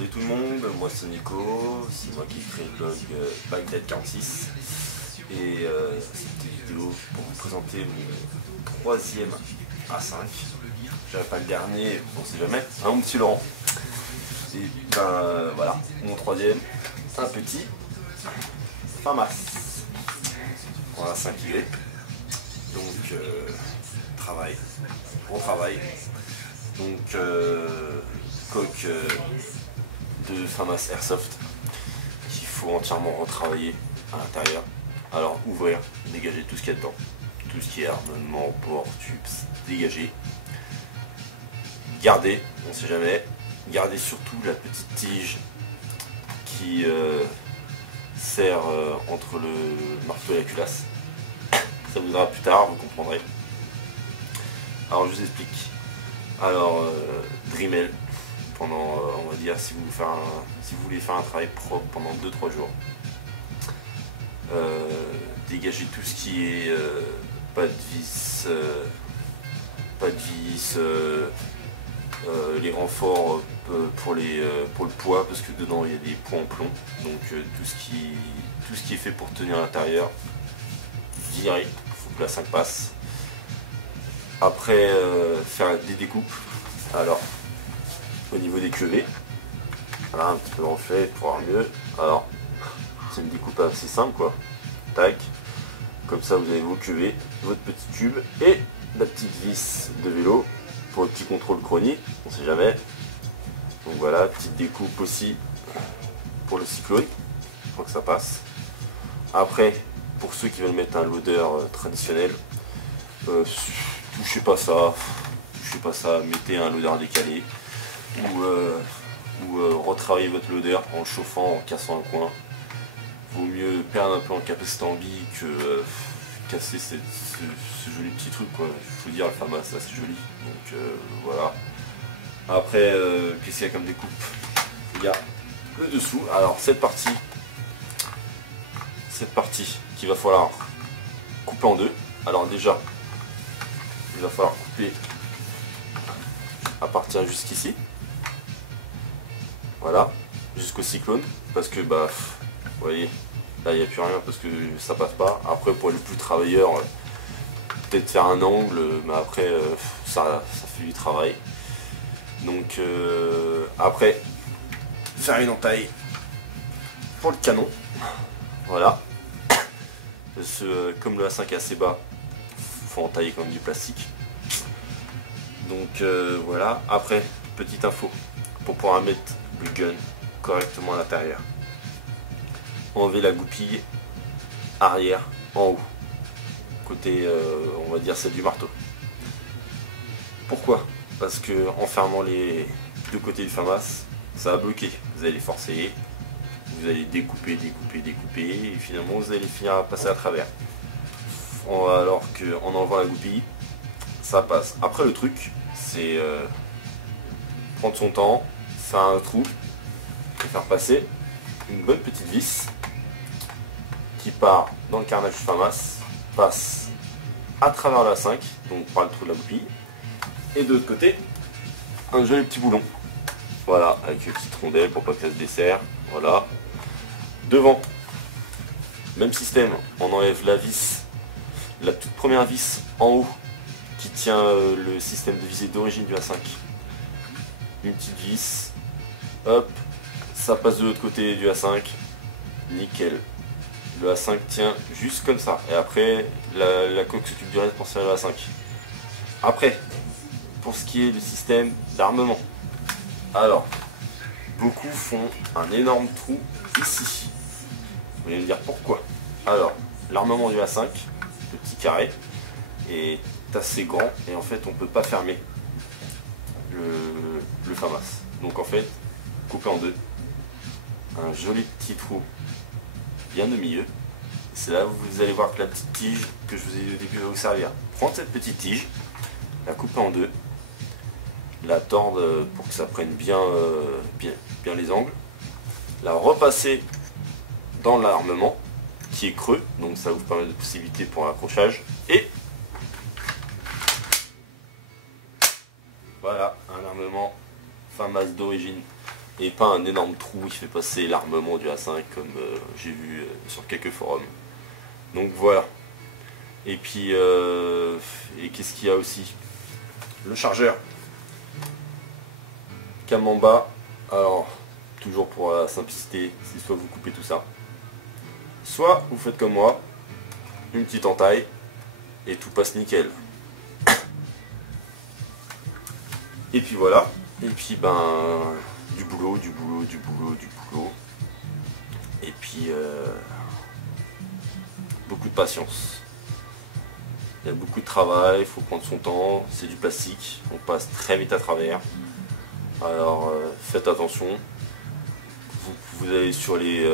Salut tout le monde, moi c'est Nico, c'est moi qui ai créé le blog Bagdad46 et cette vidéo pour vous présenter mon troisième A5. J'avais pas le dernier, on sait jamais, hein mon petit Laurent. Et ben voilà, mon troisième, un petit Famas en A5Y. Donc travail, gros travail. Donc coque de Famas Airsoft qu'il faut entièrement retravailler à l'intérieur. Alors ouvrir, dégager tout ce qu'il y a dedans, tout ce qui est armement, port, tubes, dégager. Garder, on sait jamais, garder surtout la petite tige qui sert entre le marteau et la culasse. Ça vous dira plus tard, vous comprendrez. Alors je vous explique. Alors Dremel pendant, on va dire, si vous voulez faire un travail propre pendant 2-3 jours. Dégagez tout ce qui est pas de vis, les renforts pour le poids, parce que dedans il y a des poids en plomb, donc tout ce qui est fait pour tenir à l'intérieur, virer, il faut que la 5 passe. Après faire des découpes. Alors au niveau des quevets, voilà, un petit peu refait pour voir mieux. Alors c'est une découpe assez simple quoi, tac, comme ça vous avez vos quevets, votre petit tube et la petite vis de vélo pour le petit contrôle chronique, on sait jamais. Donc voilà, petite découpe aussi pour le cyclone, pour que ça passe. Après, pour ceux qui veulent mettre un loader traditionnel, touchez pas ça, mettez un loader décalé ou retravaillez votre loader en le chauffant, en cassant un coin. Vaut mieux perdre un peu en capacité en bille que casser ce joli petit truc quoi. Il faut dire le Famas là c'est joli, donc voilà. Après qu'est-ce qu'il y a comme découpe? Il y a le dessous. Alors cette partie qu'il va falloir couper en deux. Alors déjà il va falloir couper à partir jusqu'ici, voilà, jusqu'au cyclone, parce que bah vous voyez là il n'y a plus rien parce que ça passe pas. Après pour les plus travailleurs, peut-être faire un angle, mais après ça fait du travail. Donc après faire une entaille pour le canon, voilà, parce que comme le A5 est assez bas, faut entailler comme du plastique. Donc voilà. Après, petite info pour pouvoir mettre le gun correctement à l'intérieur, enlever la goupille arrière en haut, côté on va dire celle du marteau. Pourquoi? Parce que en fermant les deux côtés du Famas, ça va bloquer. Vous allez forcer, vous allez découper, et finalement vous allez finir à passer à travers. Alors qu'en enlevant la goupille, ça passe. Après le truc, c'est prendre son temps, faire un trou et faire passer une bonne petite vis qui part dans le carnage du Famas, passe à travers la 5, donc par le trou de la goupille, et de l'autre côté un joli petit boulon, voilà, avec une petite rondelle pour pas que ça se desserre. Voilà, devant même système, on enlève la vis, la toute première vis en haut qui tient le système de visée d'origine du A5. Une petite vis, hop, ça passe de l'autre côté du A5, nickel. Le A5 tient juste comme ça, et après la coque s'occupe du reste pour serrer le A5. Après, pour ce qui est du système d'armement, alors beaucoup font un énorme trou ici. Vous allez me dire pourquoi? Alors l'armement du A5, le petit carré, est assez grand et en fait on peut pas fermer le Famas. Donc en fait, couper en deux, un joli petit trou bien au milieu. C'est là où vous allez voir que la petite tige que je vous ai dit au début va vous servir. Prendre cette petite tige, la couper en deux, la tordre pour que ça prenne bien les angles, la repasser dans l'armement qui est creux, donc ça vous permet de possibilités pour l'accrochage, et voilà un armement Famas d'origine et pas un énorme trou qui fait passer l'armement du A5 comme j'ai vu sur quelques forums. Donc voilà. Et puis et qu'est-ce qu'il y a aussi? Le chargeur. Cam en bas. Alors toujours pour la simplicité, c'est soit vous coupez tout ça, soit vous faites comme moi, une petite entaille et tout passe nickel. Et puis voilà. Et puis ben du boulot, du boulot, du boulot, du boulot. Et puis beaucoup de patience. Il y a beaucoup de travail, il faut prendre son temps, c'est du plastique, on passe très vite à travers. Alors faites attention. Vous allez sur les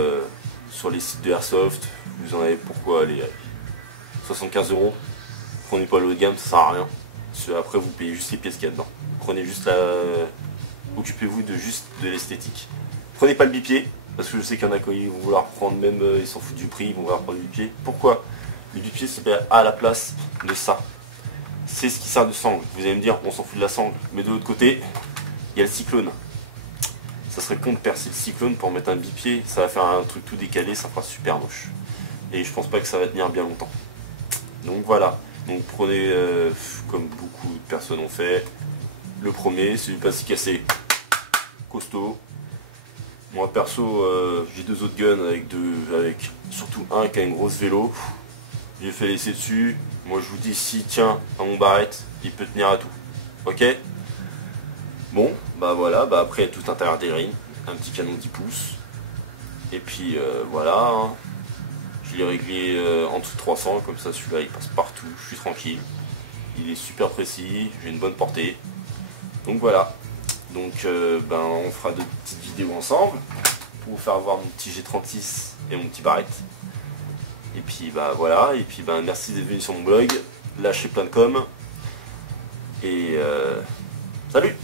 sites de Airsoft, vous en avez pourquoi aller 75 €. Prenez pas le haut de gamme, ça sert à rien. Parce que après vous payez juste les pièces qu'il y a dedans. Prenez juste occupez-vous juste de l'esthétique. Prenez pas le bipied, parce que je sais qu'il y en a qui vont vouloir prendre, même ils s'en foutent du prix, ils vont vouloir prendre le bipied. Pourquoi? Le bipied c'est à la place de ça. C'est ce qui sert de sangle. Vous allez me dire, on s'en fout de la sangle. Mais de l'autre côté, il y a le cyclone. Ça serait con de percer le cyclone pour mettre un bipied, ça va faire un truc tout décalé, ça fera super moche. Et je pense pas que ça va tenir bien longtemps. Donc voilà. Donc prenez, comme beaucoup de personnes ont fait, le premier, c'est du plastique assez costaud. Moi perso, j'ai deux autres guns avec surtout un qui a une grosse vélo. J'ai fait l'essai dessus. Moi je vous dis, si tient à mon barrette, il peut tenir à tout. Ok? Bon, bah voilà, bah après il y a tout un tailleur d'aérine, un petit canon 10 pouces. Et puis voilà, hein. Je l'ai réglé en dessous de 300, comme ça celui-là il passe partout, je suis tranquille. Il est super précis, j'ai une bonne portée. Donc voilà. Donc ben, on fera de petites vidéos ensemble pour vous faire voir mon petit G36 et mon petit barrette. Et puis bah voilà, et puis ben merci d'être venu sur mon blog, lâchez plein de com. Et salut!